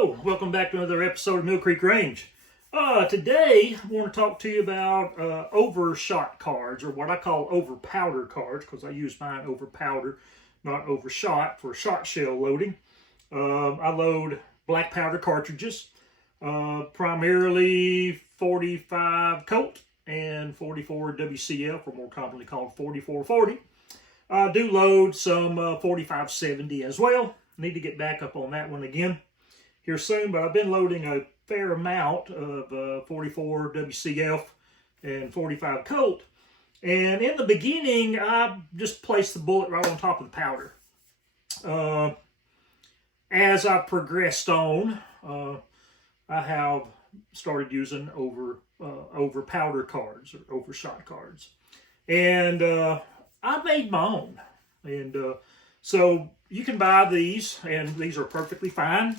Hello, welcome back to another episode of Mill Creek Range. Today, I want to talk to you about overshot cards, or what I call over powder cards, because I use mine over powder, not overshot, for shot shell loading. I load black powder cartridges, primarily 45 Colt and 44 WCF, or more commonly called 4440. I do load some 4570 as well. Need to get back up on that one again here soon, but I've been loading a fair amount of 44 WCF and 45 Colt. And in the beginning, I just placed the bullet right on top of the powder. As I progressed on, I have started using over powder cards or overshot cards, and I made my own. And so you can buy these, and these are perfectly fine.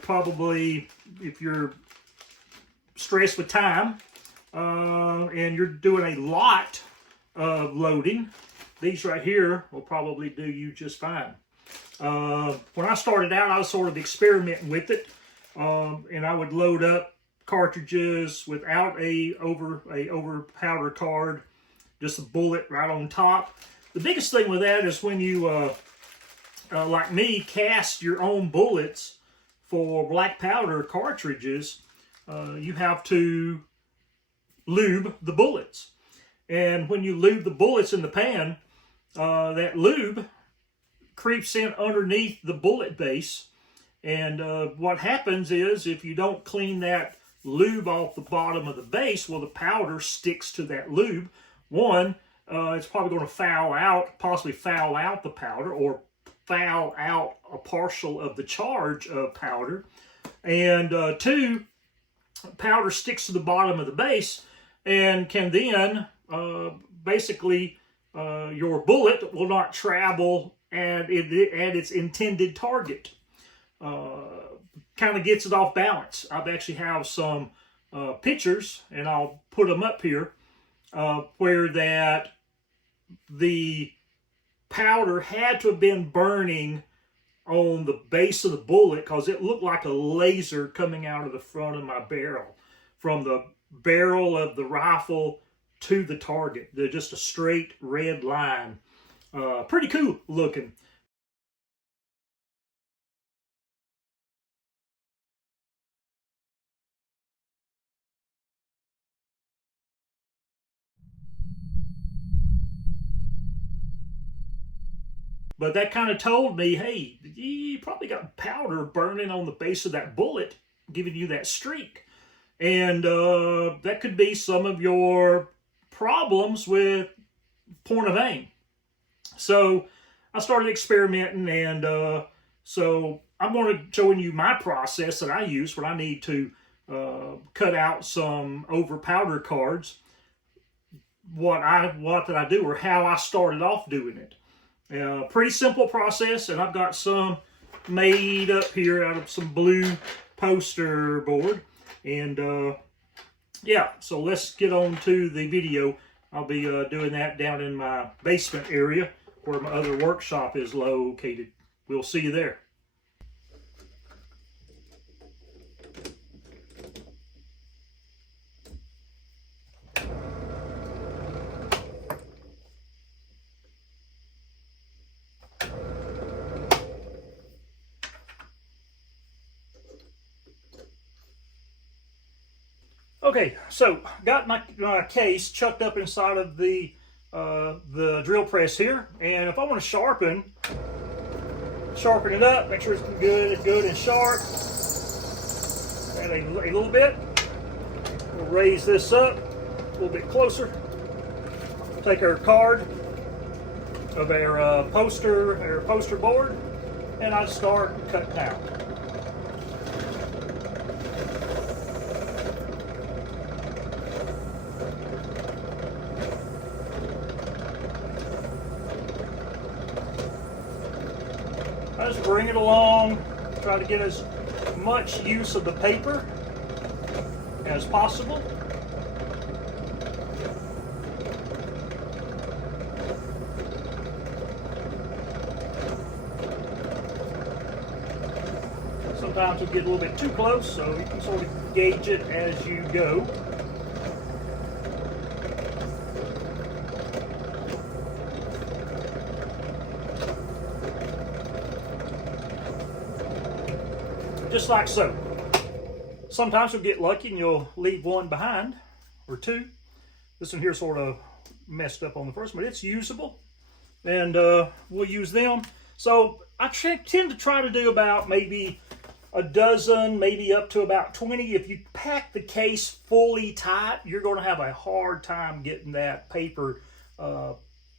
Probably, if you're stressed with time and you're doing a lot of loading, these right here will probably do you just fine. When I started out, I was sort of experimenting with it, and I would load up cartridges without a over powder card, just a bullet right on top. The biggest thing with that is when you, like me, cast your own bullets for black powder cartridges, you have to lube the bullets. And when you lube the bullets in the pan, that lube creeps in underneath the bullet base. And what happens is, if you don't clean that lube off the bottom of the base, well, the powder sticks to that lube. One, it's probably going to possibly foul out the powder, or foul out a partial of the charge of powder. And two, powder sticks to the bottom of the base and can then basically your bullet will not travel at its intended target. Kind of gets it off balance. I actually have some pictures, and I'll put them up here, where that the powder had to have been burning on the base of the bullet, because it looked like a laser coming out of the front of my barrel, from the barrel of the rifle to the target. They're just a straight red line. Pretty cool looking. But that kind of told me, hey, you probably got powder burning on the base of that bullet, giving you that streak. And that could be some of your problems with point of aim. So I started experimenting, and so I'm going to show you my process that I use when I need to cut out some over powder cards. What did I do, or how I started off doing it. Pretty simple process, and I've got some made up here out of some blue poster board. And yeah, so let's get on to the video. I'll be doing that down in my basement area where my other workshop is located. We'll see you there. Okay, so got my case chucked up inside of the drill press here, and if I want to sharpen it up, make sure it's good and sharp. Add a little bit. We'll raise this up a little bit closer. Take our card of our poster board, and I start cutting out. I just bring it along, try to get as much use of the paper as possible. Sometimes it'll get a little bit too close, so you can sort of gauge it as you go. Just like so. Sometimes you'll get lucky and you'll leave one behind, or two. This one here sort of messed up on the first one, but it's usable. And we'll use them. So I tend to try to do about maybe a dozen, maybe up to about 20. If you pack the case fully tight, you're going to have a hard time getting that paper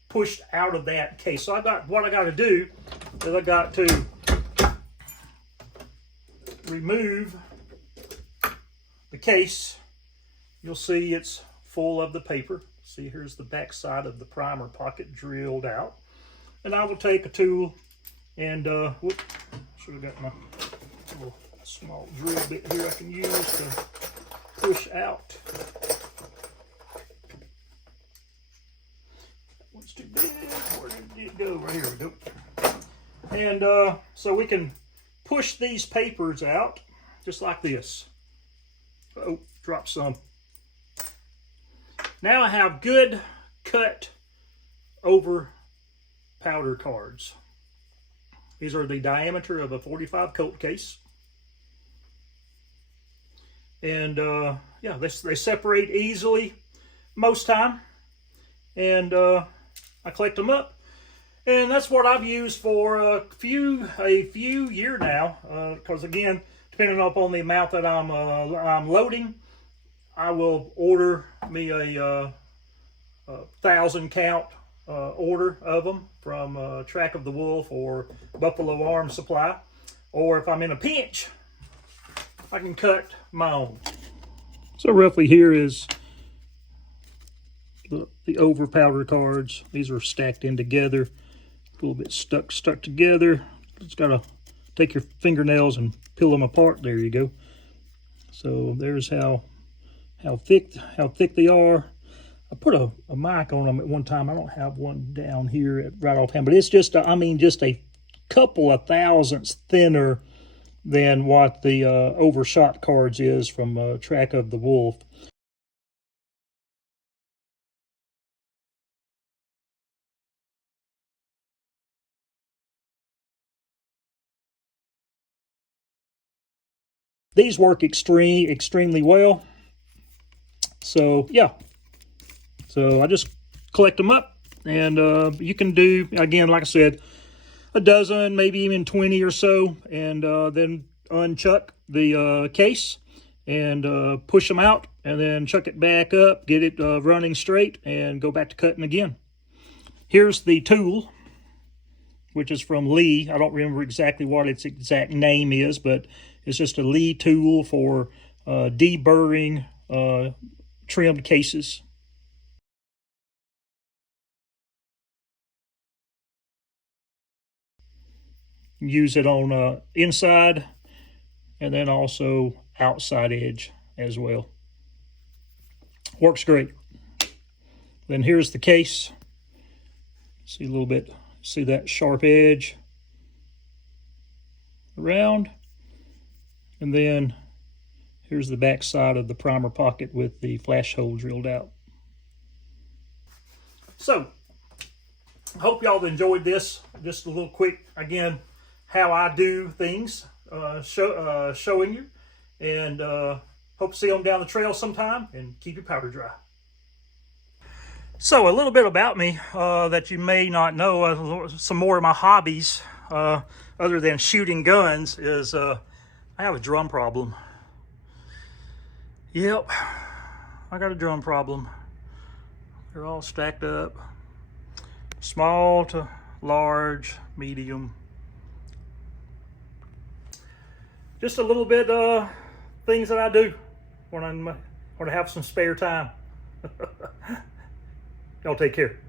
pushed out of that case. So what I got to do is I got to remove the case. You'll see it's full of the paper. See, here's the back side of the primer pocket drilled out. And I will take a tool and whoop, should have got my little small drill bit here I can use to push out. That one's too big. Where did it go? Right here we go. And so we can push these papers out just like this. Oh, drop some. Now I have good cut over powder cards. These are the diameter of a 45 coat case. And yeah, they separate easily most time. And I collect them up. And that's what I've used for a few years now. Because again, depending upon the amount that I'm loading, I will order me a 1,000 count order of them from Track of the Wolf or Buffalo Arm Supply. Or if I'm in a pinch, I can cut my own. So roughly here is the over powder cards. These are stacked in together, a little bit stuck together. Just gotta take your fingernails and peel them apart. There you go. So there's how thick they are. I put a mic on them at one time. I don't have one down here right offhand, but it's just just a couple of thousandths thinner than what the overshot cards is from Track of the Wolf. These work extremely well. So yeah, so I just collect them up, and you can do, again, like I said, a dozen, maybe even 20 or so, and then unchuck the case and push them out, and then chuck it back up, get it running straight, and go back to cutting again. Here's the tool, which is from Lee. I don't remember exactly what its exact name is, but it's just a Lee tool for deburring trimmed cases. Use it on inside and then also outside edge as well. Works great. Then here's the case. See a little bit, see that sharp edge around. And then here's the back side of the primer pocket with the flash hole drilled out. So, I hope y'all enjoyed this. Just a little quick, again, how I do things, showing you. And hope to see you on down the trail sometime, and keep your powder dry. So, a little bit about me that you may not know. Some more of my hobbies, other than shooting guns, is I have a drum problem. Yep, I got a drum problem. They're all stacked up. Small to large, medium. Just a little bit things that I do when I have some spare time. Y'all take care.